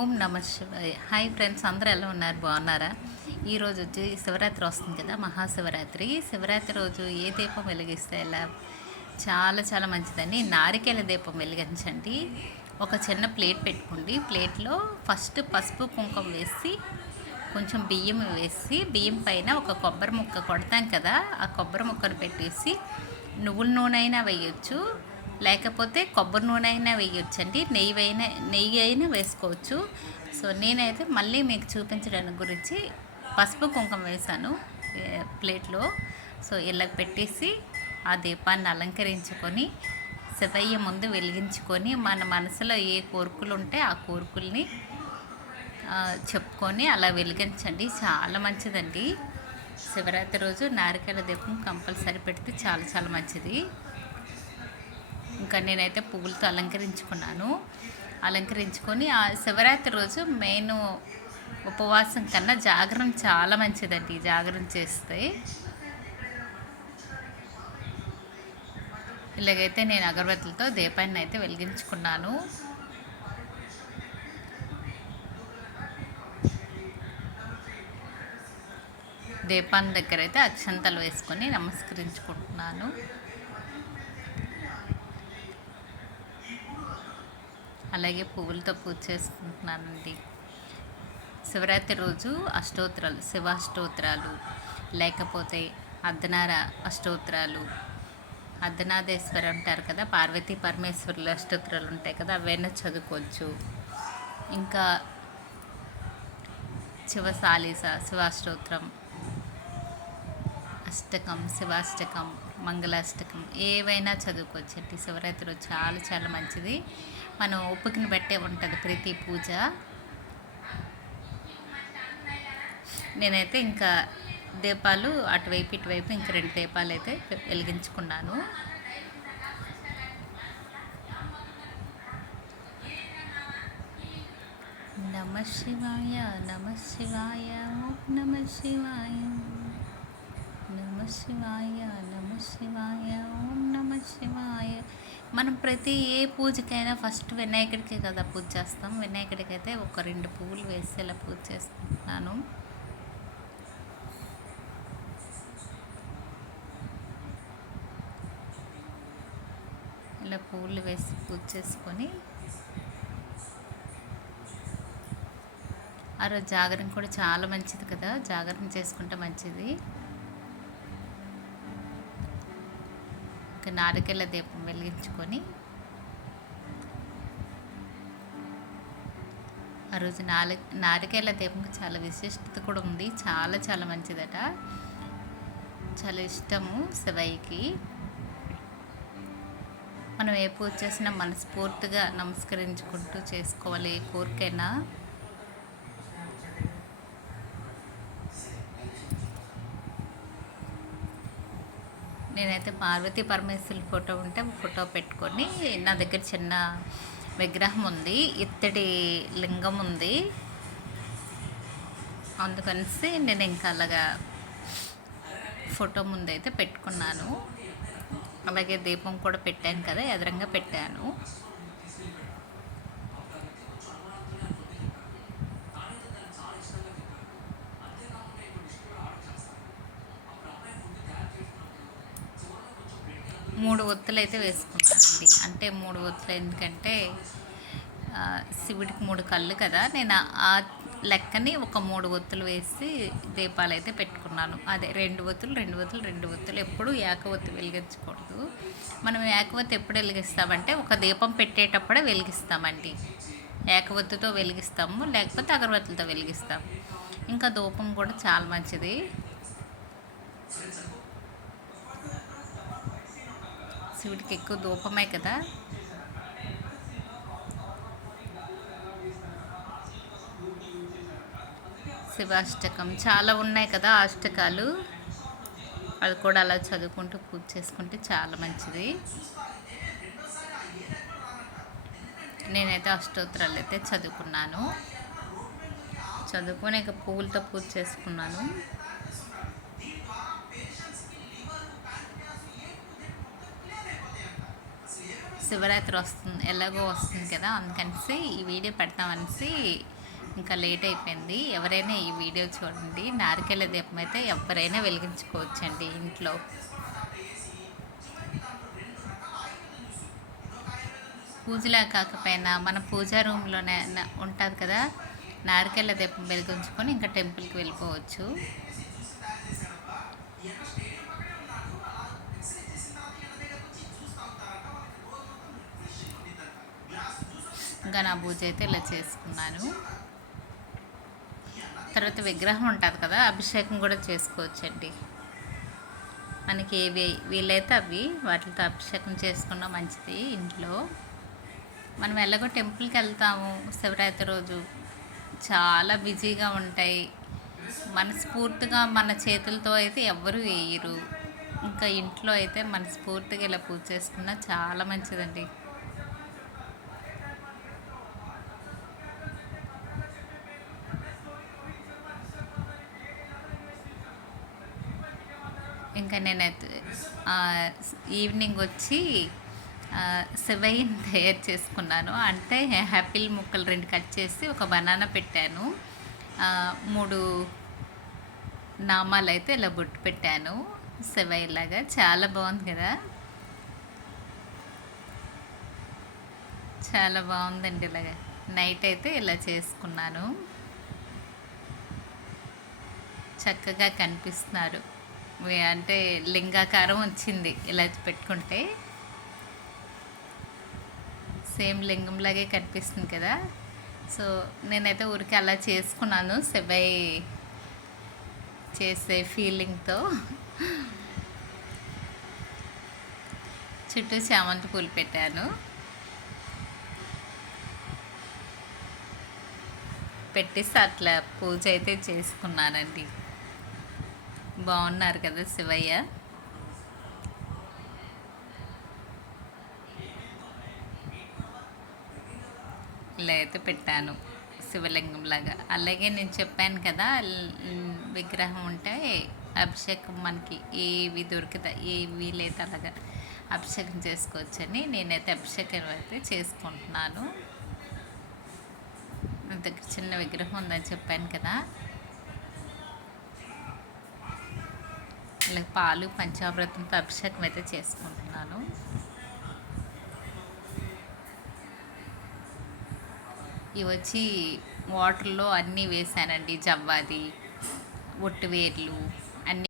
ఓం నమ శివాయ. Hi friends, అందరూ ఎలా ఉన్నారు? బాగున్నారా? ఈరోజు వచ్చి శివరాత్రి వస్తుంది కదా, మహాశివరాత్రి. శివరాత్రి రోజు ఏ దీపం వెలిగిస్తే ఎలా చాలా చాలా మంచిదండి. నారికేల దీపం వెలిగించండి. ఒక చిన్న ప్లేట్ పెట్టుకోండి. ప్లేట్లో ఫస్ట్ పసుపు కుంకుమ వేసి కొంచెం బియ్యం వేసి, బియ్యం పైన ఒక కొబ్బరి ముక్క కొడతాం కదా, ఆ కొబ్బరి ముక్కను పెట్టేసి నువ్వుల నూనె అయినా వేయచ్చు, లేకపోతే కొబ్బరి నూనె అయినా వేయొచ్చండి, నెయ్యి అయినా వేసుకోవచ్చు. సో నేనైతే మళ్ళీ మీకు చూపించడానికి గురించి పసుపు కుంకుమ వేసాను ప్లేట్లో. సో ఇలా పెట్టేసి ఆ దీపాన్ని అలంకరించుకొని శివయ్య ముందు వెలిగించుకొని మన మనసులో ఏ కోరికలు ఉంటే ఆ కోరికల్ని చెప్పుకొని అలా వెలిగించండి. చాలా మంచిదండి. శివరాత్రి రోజు నారికేల దీపం కంపల్సరీ పెడితే చాలా చాలా మంచిది. ఇంకా నేనైతే పువ్వులతో అలంకరించుకొని ఆ శివరాత్రి రోజు మెయిన్ ఉపవాసం కన్నా జాగరణ చాలా మంచిదండి. జాగరణ చేస్తే ఇలాగైతే నేను అగరబత్తులతో దీపాన్ని అయితే వెలిగించుకున్నాను. దీపాన్ని దగ్గర అయితే అక్షంతలు వేసుకొని నమస్కరించుకుంటున్నాను. అలాగే పువ్వులతో పూజ చేసుకుంటున్నానండి. శివరాత్రి రోజు అష్టోత్తరాలు, శివాష్టోత్తరాలు, లేకపోతే అర్ధనార అష్టోత్తరాలు, అర్ధనాదేశ్వరి అంటారు కదా, పార్వతీ పరమేశ్వరుల అష్టోత్తరాలు ఉంటాయి కదా, అవైనా చదువుకోవచ్చు. ఇంకా శివాష్టోత్రం, అష్టకం, శివాష్టకం, మంగళాష్టకం ఏవైనా చదువుకోవచ్చండి. శివరాత్రి రోజు చాలా చాలా మంచిది. మనం ఓపికను బట్టే ఉంటుంది ప్రతి పూజ. నేనైతే ఇంకా దీపాలు అటువైపు ఇటువైపు ఇంకా 2 దీపాలు అయితే వెలిగించుకున్నాను. నమ శివాయ, నమ శివాయ, నమ శివాయ, నమ శివాయ, నమ శివాయ, ఓం నమ శివాయ. మనం ప్రతి ఏ పూజకైనా ఫస్ట్ వినాయకుడికి కదా పూజ చేస్తాం. వినాయకుడికి అయితే ఒక 2 పువ్వులు వేసి ఇలా పూజ చేస్తున్నాను. ఇలా పువ్వులు వేసి పూజ చేసుకొని ఆ రోజు జాగరణ కూడా చాలా మంచిది కదా, జాగరణ చేసుకుంటే మంచిది. ఇంకా నారికేల దీపం వెలిగించుకొని ఆ రోజు నారికేల దీపంకి చాలా విశిష్టత కూడా ఉంది. చాలా చాలా మంచిదట. చాలా ఇష్టము శివయ్యకి. మనం ఏ పూజ చేసినా మనస్ఫూర్తిగా నమస్కరించుకుంటూ చేసుకోవాలి. ఏ కోరికైనా నేనైతే పార్వతీ పరమేశ్వరుల ఫోటో ఉంటే ఫోటో పెట్టుకొని, నా దగ్గర చిన్న విగ్రహం ఉంది, ఇత్తడి లింగం ఉంది, అందుకనేసి నేను ఇంకా అలాగా ఫోటో ముందైతే పెట్టుకున్నాను. అలాగే దీపం కూడా పెట్టాను కదా, ఎదురంగా పెట్టాను. మూడు ఒత్తులు అయితే వేసుకుంటానండి. అంటే 3 ఒత్తులు ఎందుకంటే శివుడికి 3 కళ్ళు కదా, నేను ఆ లెక్కని ఒక 3 ఒత్తులు వేసి దీపాలు అయితే పెట్టుకున్నాను. అదే 2 ఒత్తులు ఎప్పుడు ఏకవత్తు వెలిగించకూడదు. మనం ఏకవత్తు ఎప్పుడు వెలిగిస్తామంటే ఒక దీపం పెట్టేటప్పుడే వెలిగిస్తామండి. ఏకవత్తుతో వెలిగిస్తాము, లేకపోతే అగరబత్తులతో వెలిగిస్తాము. ఇంకా ధూపం కూడా చాలా మంచిది. శివుడికి ఎక్కువ ధూపమే కదా. శివాష్టకం చాలా ఉన్నాయి కదా అష్టకాలు, అది కూడా అలా చదువుకుంటూ పూజ చేసుకుంటే చాలా మంచిది. నేనైతే అష్టోత్తరాలు అయితే చదువుకొని ఇక పువ్వులతో పూజ చేసుకున్నాను. శివరాత్రి వస్తుంది, ఎలాగో వస్తుంది కదా, అందుకనేసి ఈ వీడియో పెడతామనేసి ఇంకా లేట్ అయిపోయింది. ఎవరైనా ఈ వీడియో చూడండి. నారికేళ దీపం అయితే ఎవరైనా వెలిగించుకోవచ్చండి ఇంట్లో. పూజలా కాకపోయినా మన పూజా రూమ్లోనే ఉంటుంది కదా, నారికేళ దీపం వెలిగించుకొని ఇంకా టెంపుల్కి వెళ్ళిపోవచ్చు. ఇంకా నా పూజ అయితే ఇలా చేసుకున్నాను. తర్వాత విగ్రహం ఉంటుంది కదా, అభిషేకం కూడా చేసుకోవచ్చండి. మనకి ఏవి వీలైతే అవి వాటితో అభిషేకం చేసుకున్నా మంచిది. ఇంట్లో మనం ఎలాగో టెంపుల్కి వెళ్తాము శివరాత్రి రోజు, చాలా బిజీగా ఉంటాయి. మనస్ఫూర్తిగా మన చేతులతో అయితే ఎవ్వరూ వేయరు. ఇంకా ఇంట్లో అయితే మనస్ఫూర్తిగా ఇలా పూజ చేసుకున్నా చాలా మంచిదండి. ఇంకా నేనైతే ఈవినింగ్ వచ్చి సెవైన్ తయారు చేసుకున్నాను. అంటే యాపిల్ ముక్కలు 2 కట్ చేసి ఒక బనానా పెట్టాను. 3 నామాలు అయితే ఇలా బొట్టు పెట్టాను సెవైలాగా. చాలా బాగుంది కదా, చాలా బాగుందండి. ఇలాగా నైట్ అయితే ఇలా చేసుకున్నాను. చక్కగా కనిపిస్తున్నారు. అంటే లింగాకారం వచ్చింది ఇలా పెట్టుకుంటే, సేమ్ లింగంలాగే కనిపిస్తుంది కదా. సో నేనైతే ఊరికి అలా చేసుకున్నాను సెవై చేసే ఫీలింగ్తో. చుట్టూ చామంతి పూలు పెట్టాను. పెట్టేసి అట్లా పూజ అయితే చేసుకున్నానండి. బాగున్నారు కదా శివయ్య. ఇలా అయితే పెట్టాను శివలింగం లాగా. అలాగే నేను చెప్పాను కదా, విగ్రహం ఉంటే అభిషేకం మనకి ఏవి దొరికితే ఏవి లేదా అలాగా అభిషేకం చేసుకోవచ్చని నేనైతే అభిషేకం అయితే చేసుకుంటున్నాను. నా దగ్గర చిన్న విగ్రహం ఉందని చెప్పాను కదా. ఇలా పాలు పంచామృతంతో అభిషేకం అయితే చేసుకుంటున్నాను. ఇవి వచ్చి వాటర్లో అన్నీ వేసానండి. జవ్వాది, ఒట్టివేర్లు,